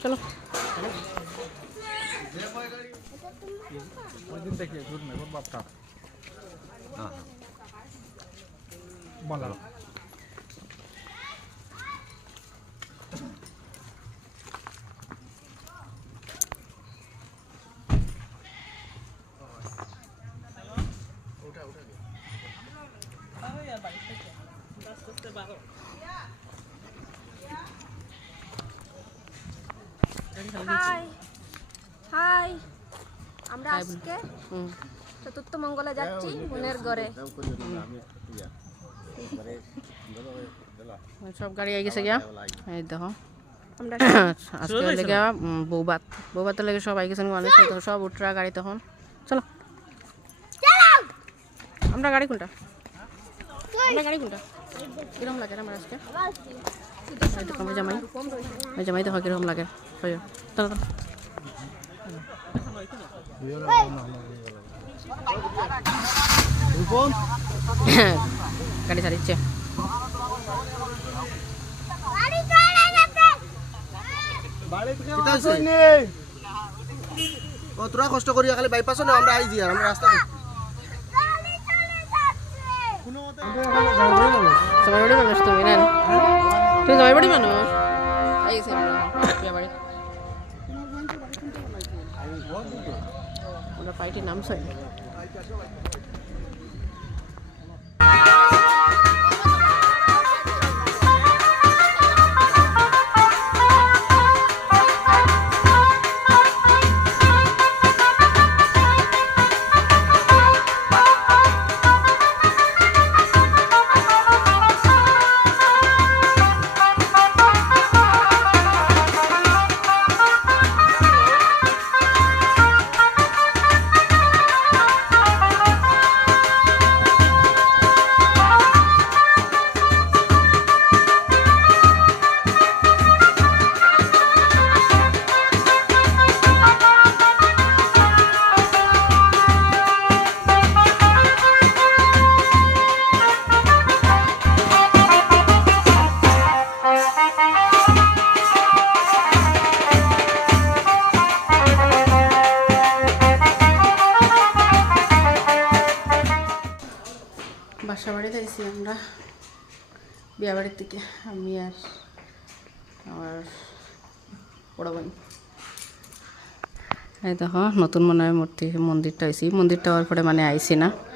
চলো high high আমরা আজকে চতুর্থ মঙ্গলে যাচ্ছি বোনের ঘরে। সব গাড়ি আই গেছে গিয়া এই দেখো আমরা আজকে লেগে বৌবাতের লেগে সব আই গেছেন মানুষ সব উঠরা গাড়ি তখন চলো আমরা গাড়ি কোনটা কিরকম লাগে আমার আজকে আমার জামাই দেখো কিরকম লাগে চলো গাড়ি চালিয়েছে তোরা কষ্ট করি খালি বাইপাস না আমরা আইজি আর আমরা রাস্তা সবাই বাড়ি মানুষ তুমি না তুমি সবাই বাড়ি মানুষ আইসে বিয়া বাড়ি ওরা পাইটি নাম সই বাসা বাড়িতে আইছি আমরা বিয়া বাড়ির থেকে আমি আর আমার বড় বোন এই দেখো নতুন মনে হয় মন্দিরটা আইসি মন্দিরটা হওয়ার পরে মানে আইসি না